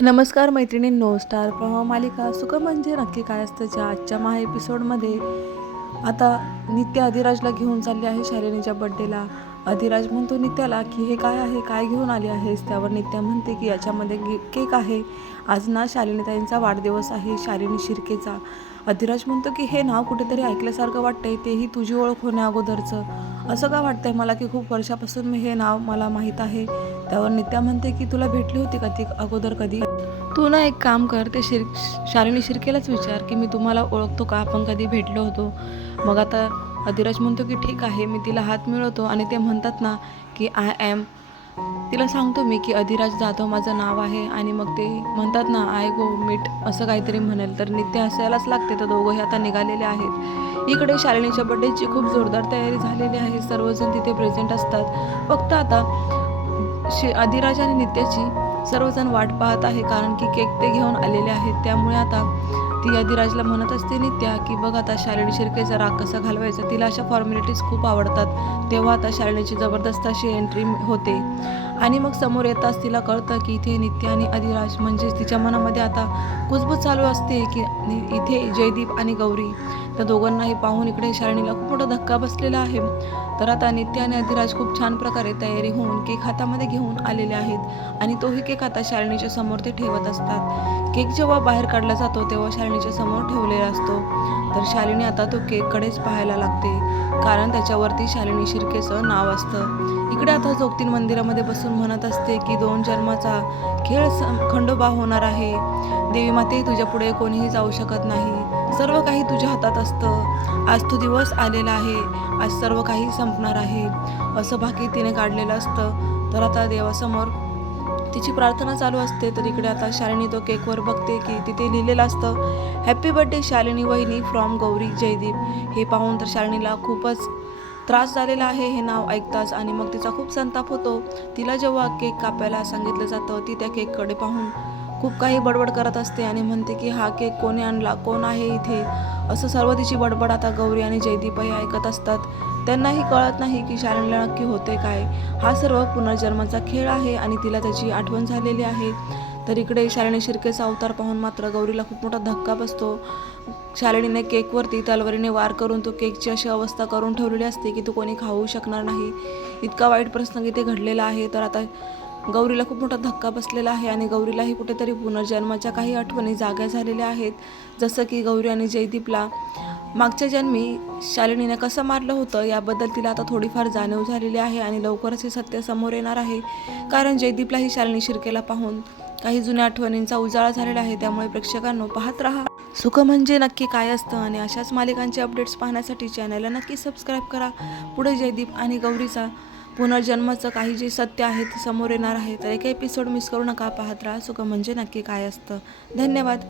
नमस्कार मैत्रिणींनो स्टार प्रभाव मालिका. सुख म्हणजे नक्की काय असतं? ज्या आजच्या महा एपिसोडमध्ये आता नित्य अधिराजला घेऊन चालली आहे शालिनीच्या बड्डेला अधिराज म्हणतो नित्याला की हे काय आहे? काय घेऊन आली आहेस? त्यावर नित्या म्हणते की याच्यामध्ये गे- केक आहे. आज ना शालिनीताईंचा वाढदिवस आहे शालिनी शिर्केचा. अधिराज म्हणतो की हे नाव कुठेतरी ऐकल्यासारखं वाटतंय तेही तुझी ओळख होण्या अगोदरचं. असं का वाटतंय मला की खूप वर्षापासून मी हे नाव मला माहीत आहे? त्यावर नित्या म्हणते की तुला भेटली होती का ती अगोदर कधी? तू ना एक काम कर ते शिर शालिनी शिर्केलाच विचार की मी तुम्हाला ओळखतो का? आपण कधी भेटलो होतो. मग आता अधिराज म्हणतो की ठीक आहे मी तिला हात मिळवतो आणि ते म्हणतात ना की आय ॲम तिला सांगतो मी की अधिराज जाधव माझं नाव आहे आणि मग ते म्हणतात ना आय गो मीट असं काहीतरी म्हणेल. तर नित्य हसायलाच लागते. तर दोघंही आता निघालेले आहेत. इकडे शालिनीच्या बड्डेची खूप जोरदार तयारी झालेली आहे. सर्वजण तिथे प्रेझेंट असतात. फक्त आता शे अधिराज आणि नित्याची सर्वजण वाट पाहत आहे कारण की केक ते घेऊन आलेले आहेत. त्यामुळे आता ती आदिराजला म्हणत असते नित्या की बघ आता शालिनी शिर्केचा राग कसा घालवायचा? तिला अशा फॉर्मॅलिटीज खूप आवडतात. तेव्हा आता शालिनीची जबरदस्त अशी एंट्री होते. आणि मग समोर येताच तिला कळतं की इथे नित्या आणि अधिराज म्हणजेच तिच्या मनामध्ये आता कुजबूज चालू असते की इथे जयदीप आणि गौरी. त्या दोघांनाही पाहून इकडे शारणीला खूप मोठा धक्का बसलेला आहे. तर आता नित्य आणि अधिराज खूप छान प्रकारे तयारी होऊन केक हातामध्ये घेऊन आलेले आहेत आणि तोही केक आता शालिनीच्या समोर ते ठेवत असतात. केक जेव्हा बाहेर काढला जातो तेव्हा शालिनीच्या समोर ठेवलेला असतो. तर शालिनी आता तो केककडेच पाहायला लागते कारण त्याच्यावरती शालिनी शिर्केचं नाव असतं. इकडे आता जोगतीन मंदिरामध्ये बसून म्हणत असते की दोन जन्माचा खेळ स- खंडोबा होणार आहे. देवी माते तुझ्या पुढे कोणीही जाऊ शकत नाही. सर्व काही तुझ्या हातात असतं. आज तो दिवस आलेला आहे. आज सर्व काही संपणार आहे. असं भाकी तिने काढलेलं असतं. तर आता देवासमोर तिची प्रार्थना चालू असते. तर इकडे आता शालिनी तो केकवर बघते की तिथे लिहिलेलं असतं हॅपी बर्थडे शालिनी वहिनी फ्रॉम गौरी जयदीप. हे पाहून तर शालिनीला खूपच त्रास झालेला आहे. हे नाव ऐकताच आणि मग तिचा खूप संताप होतो. तिला जेव्हा केक कापायला सांगितलं जातं ती त्या केककडे पाहून खूप काही बडबड करत असते आणि म्हणते की हा केक कोणी आणला? कोण आहे इथे? असं सर्व तिची बडबड आता गौरी आणि जयदीपही ऐकत असतात. त्यांनाही कळत नाही की शालिनीला नक्की होते काय. हा सर्व पुनर्जन्माचा खेळ आहे आणि तिला त्याची आठवण झालेली आहे. तर इकडे शालिनी शिर्केचा अवतार पाहून मात्र गौरीला खूप मोठा धक्का बसतो. शालिनीने केकवरती तलवारीने वार करून तो केकची अशी अवस्था करून ठेवलेली असते की तो कोणी खाऊ शकणार नाही. इतका वाईट प्रसंग इथे घडलेला आहे. तर आता गौरीला खूप मोठा धक्का बसलेला आहे आणि गौरीलाही कुठेतरी पुनर्जन्माच्या काही आठवणी जाग्या झालेल्या आहेत. जसं की गौरी आणि जयदीपला मागच्या जन्मी शालिनीने कसं मारलं होतं याबद्दल तिला आता थोडीफार जाणीव झालेली आहे आणि लवकरच हे सत्य समोर येणार आहे. कारण जयदीपलाही शालिनी शिर्केला पाहून काही जुन्या आठवणींचा उजाळा झालेला आहे. त्यामुळे प्रेक्षकांनो पाहत राहा. सुख म्हणजे नक्की काय असतं आणि अशाच मालिकांचे अपडेट्स पाहण्यासाठी चॅनलला नक्की सबस्क्राईब करा. पुढे जयदीप आणि गौरीचा पुनर्जन्माचं काही जे सत्य आहे ते समोर येणार आहे तर एक एपिसोड मिस करू नका पाहत राहा. सुख म्हणजे नक्की काय असतं. धन्यवाद.